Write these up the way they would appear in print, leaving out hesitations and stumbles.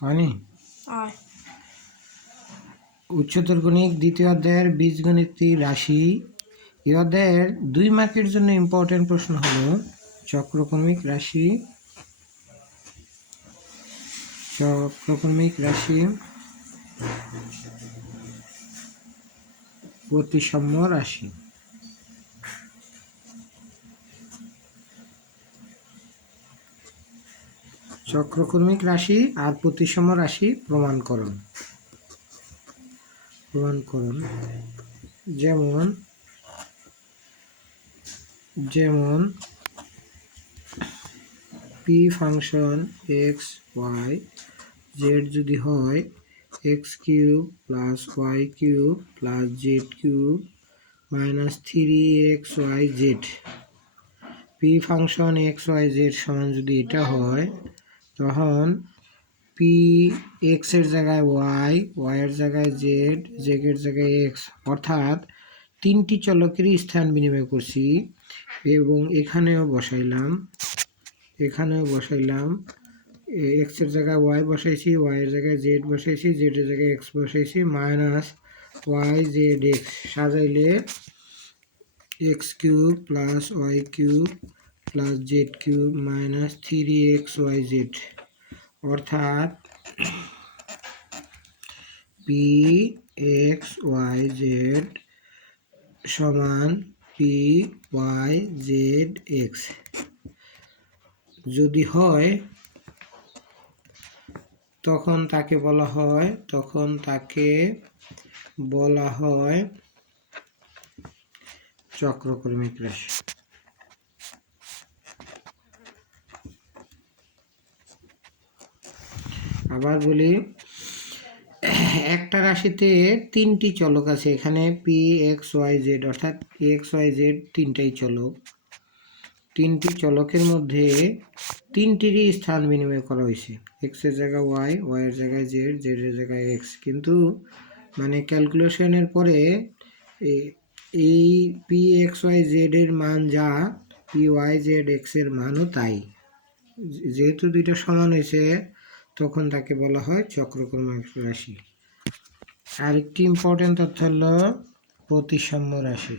হয়নি? উচ্চতর গণিত দ্বিতীয় অধ্যায়ের বীজগণিতিক রাশি। এই অধ্যায়ের 2 মার্কের জন্য ইম্পর্টেন্ট প্রশ্ন হলো চক্রক্রমিক রাশি, প্রতিসাম্য রাশি। চক্রক্রমিক রাশি আর প্রতিসাম্য রাশি প্রমাণকরণ। যেমন P function x y z যদি হয় x cube plus y cube plus z cube minus 3xyz, P function x y z সমান যদি এটা হয়, তখন পি এক্স এর জায়গায় ওয়াই, ওয়াই এর জায়গায় জেড, জেড এর জায়গায় এক্স, অর্থাৎ 3টি চলকেরই স্থান বিনিময় করছি এবং এখানেও বসাইলাম এক্স এর জায়গায় ওয়াই বসাইছি, ওয়াই এর জায়গায় জেড বসাইছি, জেড এর জায়গায় এক্স বসাইছি, মাইনাস ওয়াই জেড এক্স সাজাইলে x cube plus y cube plus z cube minus 3xyz, অর্থাৎ পি এক্স ওয়াই জেড সমান পি ওয়াই জেড এক্স যদি হয় তখন তাকে বলা হয় চক্রক্রমিক রাশি। আবার বলি, একটা রাশিতে 3টি চলক আছে, এখানে পি এক্স ওয়াই জেড, অর্থাৎ এক্স ওয়াই জেড 3টাই চলক। 3টি চলকের মধ্যে 3টিরই স্থান বিনিময় করা হয়েছে, এক্স এর জায়গায় ওয়াই, ওয়াই এর জায়গায় জেড, জেড এর জায়গায় এক্স, কিন্তু মানে ক্যালকুলেশনের পরে এই পি এক্স ওয়াই জেড এর মান যা, পি ওয়াই জেড এক্স এর মানও তাই। যেহেতু দুইটা সমান হয়েছে তখন তাকে বলা হয় চক্রক্রমিক রাশি। আরেকটি ইম্পর্টেন্ট তথ্য হলো প্রতিসাম্য রাশি।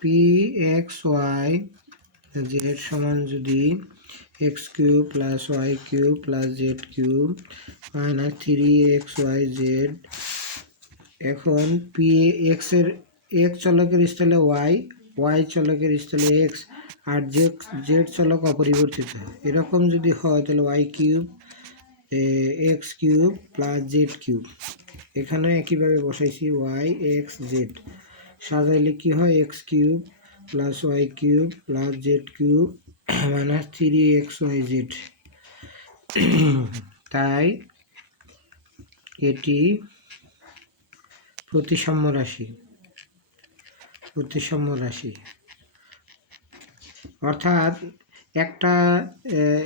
পি এক্স ওয়াই জেড সমান যদি x cube plus y cube plus z cube minus 3xyz, এখন পি এক্স এর এক্স চলকের স্থলে ওয়াই, ওয়াই চলকের স্থলে এক্স, আর জেড চলক অপরিবর্তিত। এরকম যদি হয় তাহলে y cube x cube plus z cube, এখানে একইভাবে বসাইছি ওয়াই এক্স জেড, সাজাইলে কি হয় x cube plus y cube plus z cube minus 3xyz। তাই এটি প্রতিসাম্য রাশি। অর্থাৎ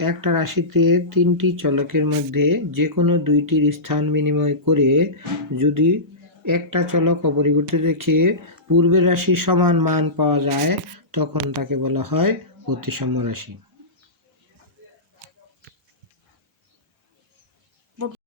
একটা রাশিতে 3টি চলকের মধ্যে যে কোনো 2টির স্থান বিনিময় করে যদি একটা চলক অপরিবর্তিত রেখে পূর্বের রাশির সমান মান পাওয়া যায় তখন তাকে বলা হয় প্রতিসাম্য রাশি।